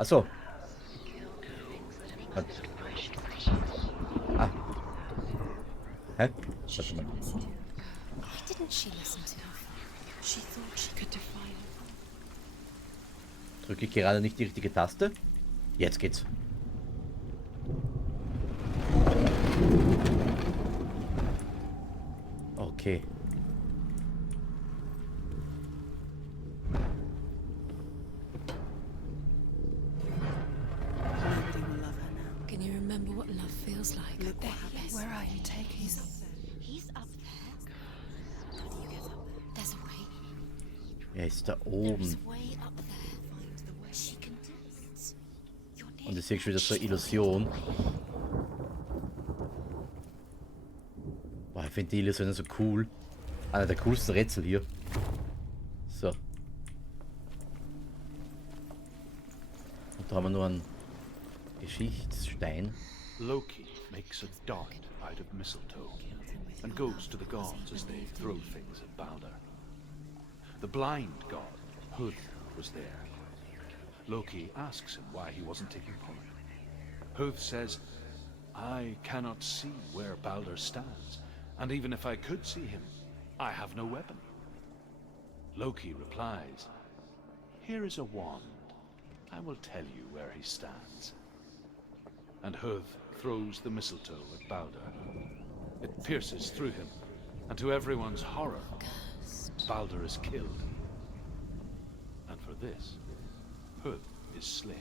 Achso. Ah. Hä? Warte mal. Drücke ich gerade nicht die richtige Taste? Jetzt geht's. Okay. Can you remember what love feels like? Look what happens. Where are you taking him? He's up there. How do you get up there? There's a way. Er ist da There's oben. a way up there. Find the way. She can do it. You're near. Und ich sehe schon wieder so eine Illusion. Boah, ich finde die Illusionen so cool. Einer der coolsten Rätsel hier. So. Und da haben wir nur einen Geschichtsstein. Loki makes a dart out of mistletoe and goes to the gods as they throw things at Balder. The blind god, Höll, was there. Loki asks him why he wasn't taking part. Höll says, I cannot see where Balder stands, and even if I could see him, I have no weapon. Loki replies, here is a wand. I will tell you where he stands. And Höll throws the mistletoe at Balder. It pierces through him, and to everyone's horror, Balder is killed. And for this, Höll is slain.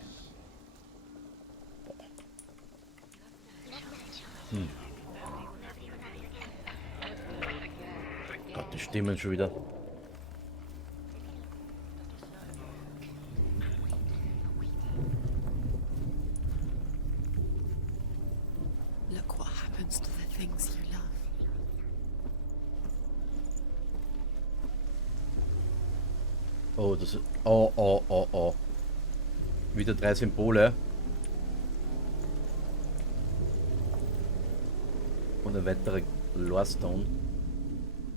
Gott, die Stimmen schon wieder. Look what happens to the things you love. Oh, das ist... Oh, oh, oh, oh. Wieder 3 Symbole. Und ein weiterer Lorestone.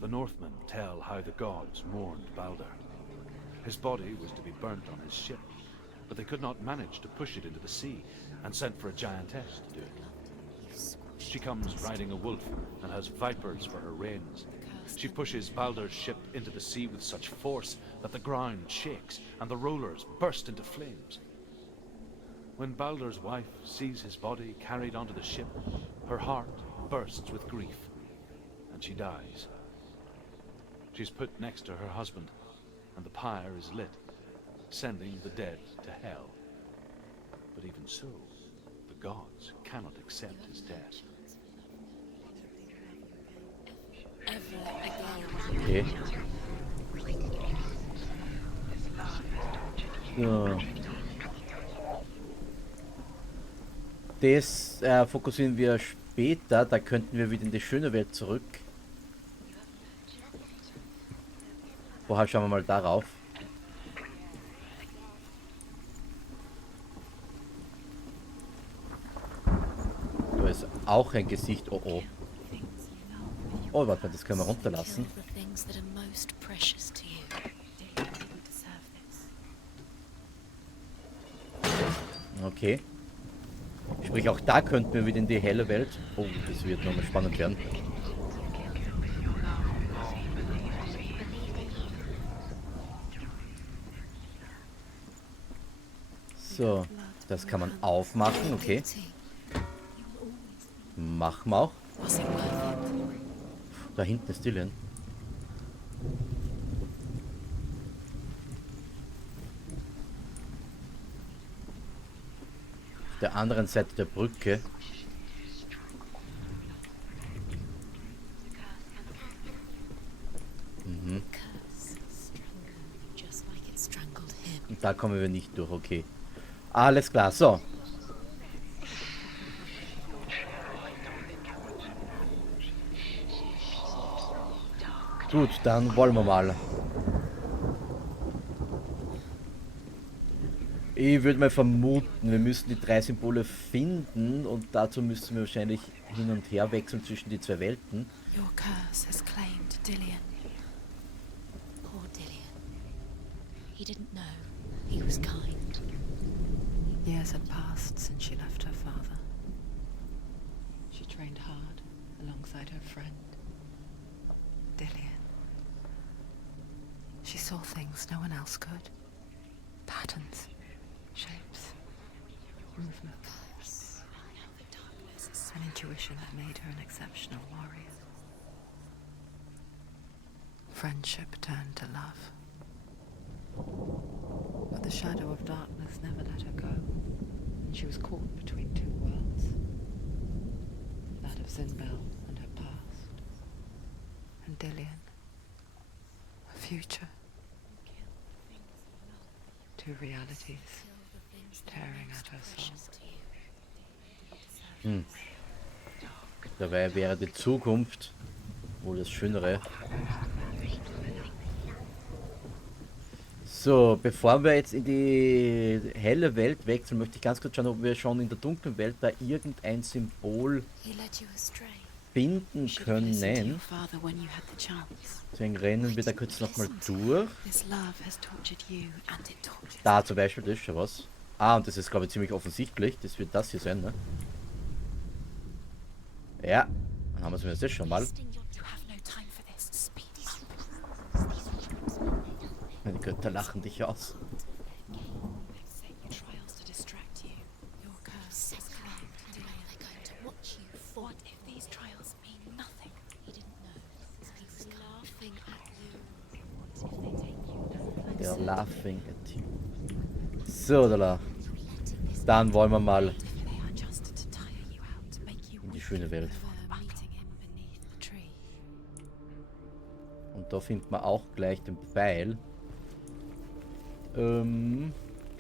The Northmen tell how the gods mourned Balder. His body was to be burnt on his ship, but they could not manage to push it into the sea, and sent for a giantess to do it. She comes riding a wolf and has vipers for her reins. She pushes Balder's ship into the sea with such force that the ground shakes and the rollers burst into flames. When Balder's wife sees his body carried onto the ship, her heart bursts with grief, and she dies. She's put next to her husband, and the pyre is lit, sending the dead to hell. But even so, the gods cannot accept his death. Okay. So. Das fokussieren wir später. Da könnten wir wieder in die schöne Welt zurück. Vorher schauen wir mal darauf. Da ist auch ein Gesicht. Oh oh. Oh, warte mal, das können wir runterlassen. Okay. Sprich, auch da könnten wir wieder in die helle Welt. Oh, das wird nochmal spannend werden. So, das kann man aufmachen, okay. Machen wir auch. Da hinten ist Dillion. Auf der anderen Seite der Brücke. Mhm. Und da kommen wir nicht durch, okay. Alles klar, so. Gut, dann wollen wir mal. Ich würde mal vermuten, wir müssen die 3 Symbole finden und dazu müssen wir wahrscheinlich hin und her wechseln zwischen die 2 Welten. Your curse has claimed Dillion. Poor Dillion. He didn't know. He was kind. Years had passed since she left her father. She trained hard alongside her friend, Dillion. She saw things no one else could. Patterns, shapes, movements. An intuition that made her an exceptional warrior. Friendship turned to love. But the shadow of darkness never let her go, and she was caught between two worlds. That of Zinbel and her past, and Dillion, her future. Two realities tearing at her soul. Dabei wäre die Zukunft wohl das Schönere. So, bevor wir jetzt in die helle Welt wechseln, möchte ich ganz kurz schauen, ob wir schon in der dunklen Welt da irgendein Symbol finden können. Deswegen rennen wir da kurz nochmal durch. Da zum Beispiel, das ist schon was. Ah, und das ist, glaube ich, ziemlich offensichtlich. Das wird das hier sein, ne? Ja, dann haben wir es das schon mal. Meine Götter lachen dich aus. They're laughing at you. So, dann wollen wir mal in die schöne Welt. Und da findet man auch gleich den Pfeil.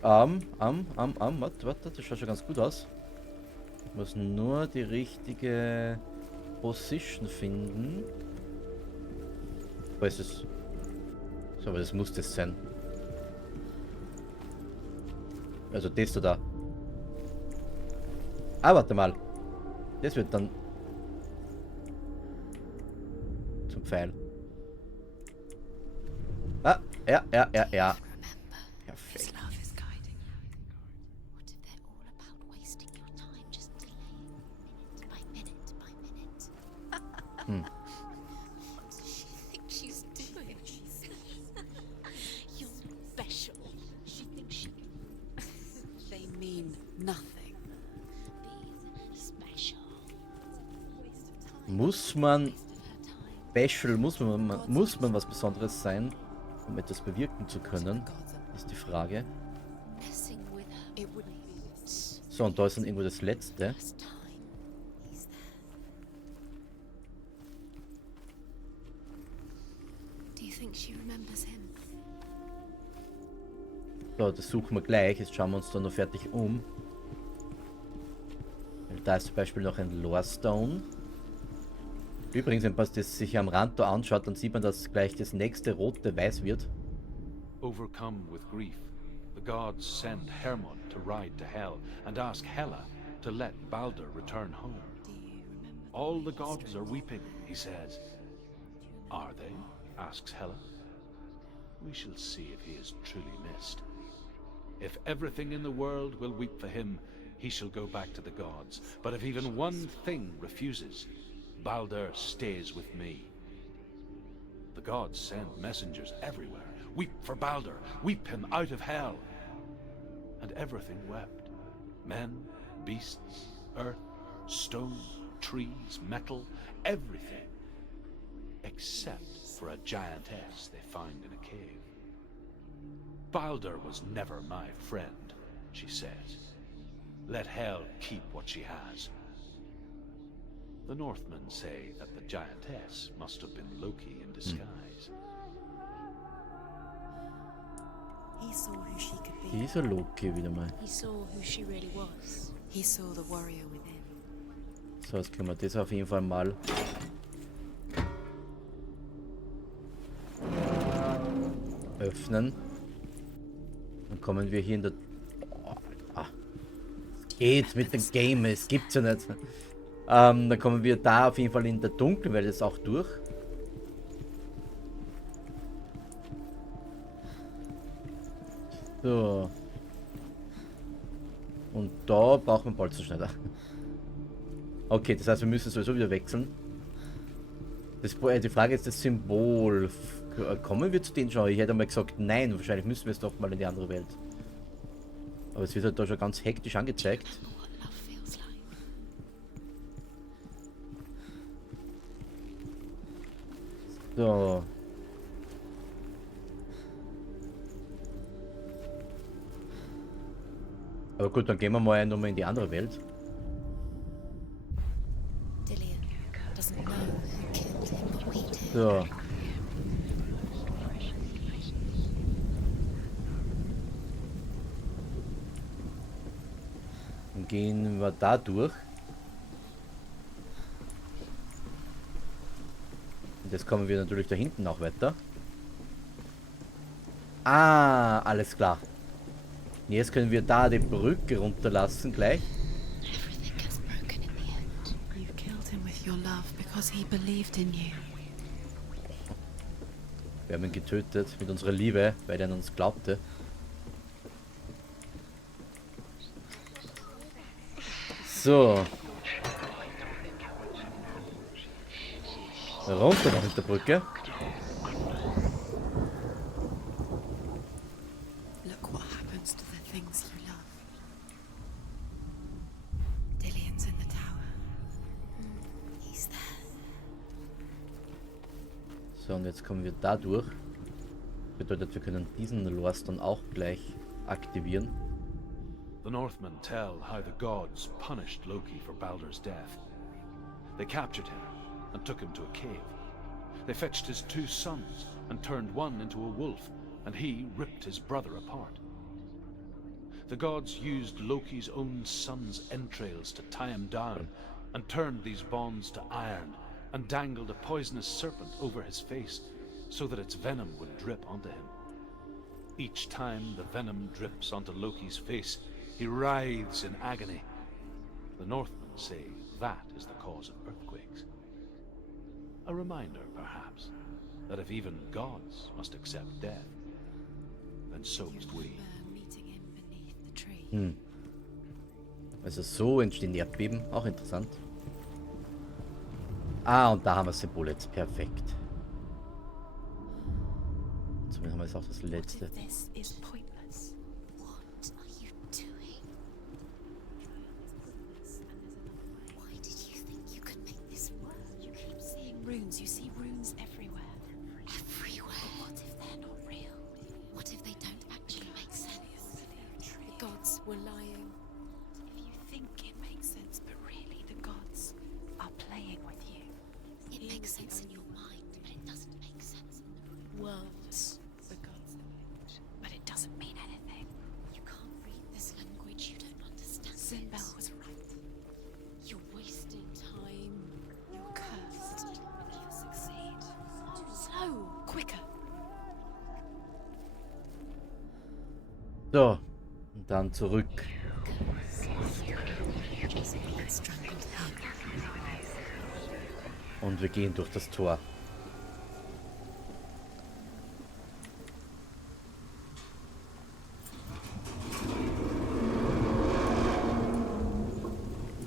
Warte, das schaut schon ganz gut aus. Ich muss nur die richtige Position finden. Wo ist es? So, aber das muss das sein. Also das da. Ah, warte mal. Das wird dann zum Pfeil. Ah, ja. Perfekt. Muss man special, muss man was Besonderes sein, um etwas bewirken zu können, ist die Frage. So, und da ist dann irgendwo das letzte. So, das suchen wir gleich. Jetzt schauen wir uns da noch fertig um. Da ist zum Beispiel noch ein Lorestone. Übrigens, wenn man das sich am Rand da anschaut, dann sieht man, dass gleich das nächste rote weiß wird. Overcome with grief, the gods send Hermod to ride to Hell and ask Hela to let Balder return home. All the gods are weeping, he says. Are they? Asks Hela. We shall see if he is truly missed. If everything in the world will weep for him, he shall go back to the gods. But if even one thing refuses, Balder stays with me. The gods send messengers everywhere. Weep for Balder, weep him out of hell. And everything wept. Men, beasts, earth, stone, trees, metal, everything. Except for a giantess they find in a cave. Balder was never my friend, she says. Let hell keep what she has. The Northmen say that the giantess must have been Loki in disguise. He saw who she could be. Dieser Loki wieder mal. He saw who she really was. He saw the warrior within. So, jetzt können wir das auf jeden Fall mal öffnen. Dann kommen wir hier in der... Geht mit dem Game, es gibt's ja nicht. Dann kommen wir da auf jeden Fall in der dunklen Welt jetzt auch durch. So. Und da brauchen wir einen Bolzenschneider. Okay, das heißt, wir müssen sowieso wieder wechseln. Die Frage ist das Symbol. Kommen wir zu denen schon? Ich hätte mal gesagt, nein. Wahrscheinlich müssen wir es doch mal in die andere Welt. Aber es wird halt da schon ganz hektisch angezeigt. So. Aber gut, dann gehen wir mal nochmal in die andere Welt. Dillion doesn't know who killed him, but we do. So. Dann gehen wir da durch. Und jetzt kommen wir natürlich da hinten auch weiter. Ah, alles klar. Jetzt können wir da die Brücke runterlassen gleich. Everything gets broken in the end. You killed him with your love because he believed in you. Wir haben ihn getötet mit unserer Liebe, weil er an uns glaubte. So. Runter noch mit der Brücke. Look what happens to the things you love. Dillion's in the tower. He's there. So, und jetzt kommen wir da durch. Bedeutet, wir können diesen Lost dann auch gleich aktivieren. The Northmen tell how the gods punished Loki for Baldur's death. They captured him and took him to a cave. They fetched his 2 sons and turned one into a wolf, and he ripped his brother apart. The gods used Loki's own son's entrails to tie him down, and turned these bonds to iron, and dangled a poisonous serpent over his face, so that its venom would drip onto him. Each time the venom drips onto Loki's face, he writhes in agony. The Northmen say that is the cause of earthquakes. A reminder, perhaps, that if even gods must accept death, then so must we. Meeting him beneath the tree. Also so entstehen die Erdbeben, auch interessant. Ah, und da haben wir das Symbol jetzt, perfekt. Zumindest haben wir jetzt auch das letzte. This is pointless. What are you doing? Why did you think you could make this work? You keep seeing runes. You see runes everywhere. Everywhere. What if they're not real? What if they don't actually make sense? The gods were lying. If you think it makes sense, but really the gods are playing with you. It makes sense in your mind, but it doesn't make sense in the Worlds. The gods. But it doesn't mean anything. You can't read this language, you don't understand Sinbel it. was right. You're wasting time. You're cursed. If you succeed. So, quicker. So, und dann zurück. Und wir gehen durch das Tor.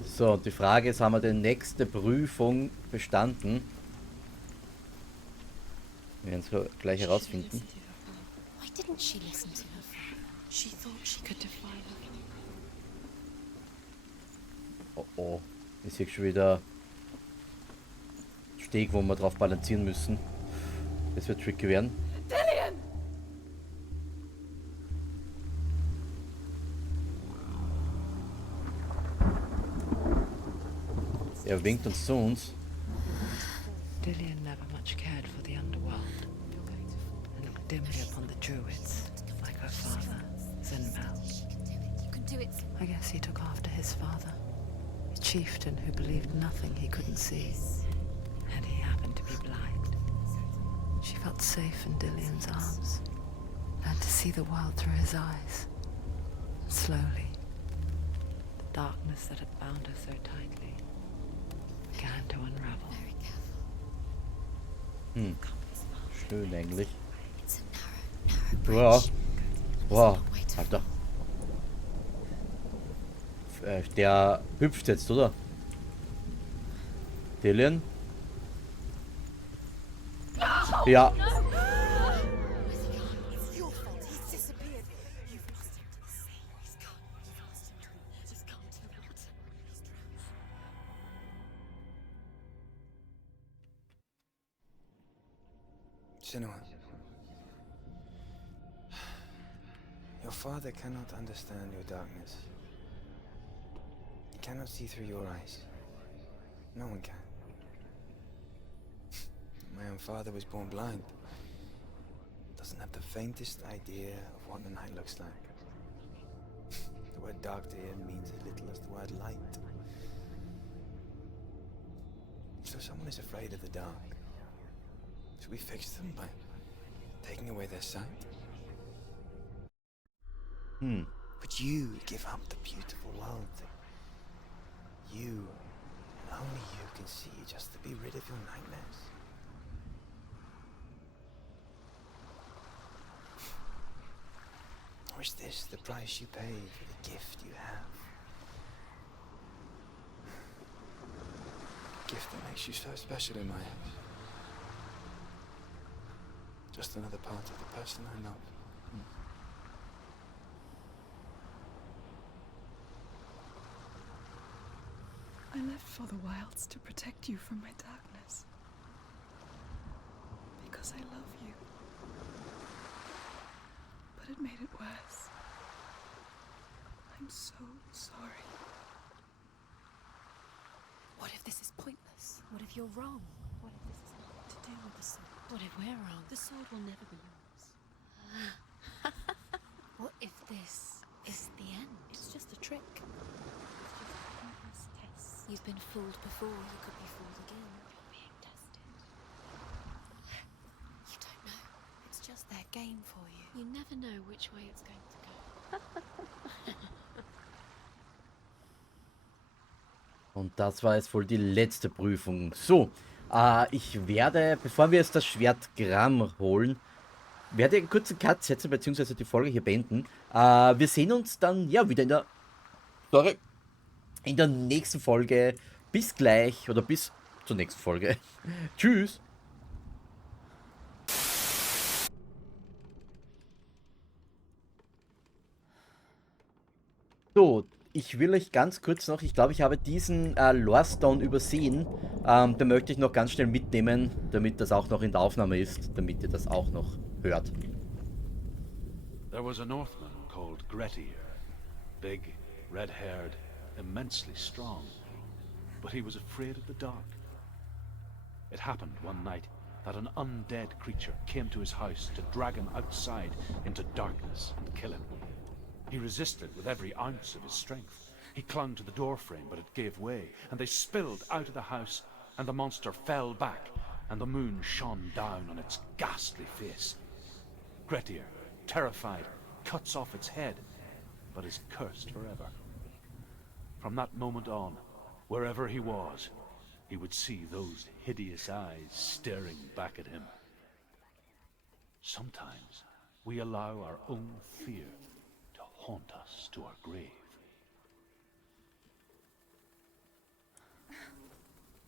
So, und die Frage ist, haben wir die nächste Prüfung bestanden? Wir werden es gleich herausfinden. Why didn't she listen to her father? She thought she could defy her. Oh oh, ich sehe schon wieder Steg, wo wir drauf balancieren müssen. Das wird tricky werden. Dillion! Er winkt uns zu uns. Dillion never much cared for the underworld, and looked dimly upon the druids, like her father, Senua. You can do it. I guess he took after his father, a chieftain who believed nothing he couldn't see, and he happened to be blind. She felt safe in Dillion's arms, learned to see the world through his eyes. And slowly, the darkness that had bound her so tightly began to unravel. Very careful. Schön eigentlich. It's a narrow Wow. bridge. Wow. Way to Alter. Der hüpft jetzt, oder? Dillion? Ja. It's your fault. He's disappeared. You've lost him to the sea. He's gone. You've lost him to the... He's gone to the water. He's drowned. Senua, your father cannot understand your darkness. He cannot see through your eyes. No one can. My own father was born blind. Doesn't have the faintest idea of what the night looks like. The word dark to him means as little as the word light. So someone is afraid of the dark. Should we fix them by taking away their sight? Would you give up the beautiful world that you, and only you, can see just to be rid of your nightmares? Or is this the price you pay for the gift you have? A gift that makes you so special in my eyes. Just another part of the person I love. I left for the wilds to protect you from my darkness. Because I love you. But it made it worse. I'm so sorry. What if this is pointless? What if you're wrong? What if this has nothing to do with the sword? What if we're wrong? The sword will never be yours. What if this is the end? It's just a trick. It's just a pointless test. You've been fooled before. You could be fooled again. You're being tested. You don't know. It's just their game for you. You never know which way it's going to go. Und das war jetzt wohl die letzte Prüfung. So, ich werde, bevor wir jetzt das Schwert Gramm holen, werde einen kurzen Cut setzen, beziehungsweise die Folge hier beenden. Wir sehen uns dann, ja, wieder in der nächsten Folge. Bis gleich, oder bis zur nächsten Folge. Tschüss. So, ich will euch ganz kurz noch, ich glaube, ich habe diesen Lorestone übersehen. Den möchte ich noch ganz schnell mitnehmen, damit das auch noch in der Aufnahme ist, damit ihr das auch noch hört. There was a Northman called Grettir. Big, red-haired, immensely strong. But he was afraid of the dark. It happened one night that an undead creature came to his house to drag him outside into darkness and kill him. He resisted with every ounce of his strength. He clung to the doorframe, but it gave way, and they spilled out of the house, and the monster fell back, and the moon shone down on its ghastly face. Grettir, terrified, cuts off its head, but is cursed forever. From that moment on, wherever he was, he would see those hideous eyes staring back at him. Sometimes we allow our own fear to haunt us to our grave.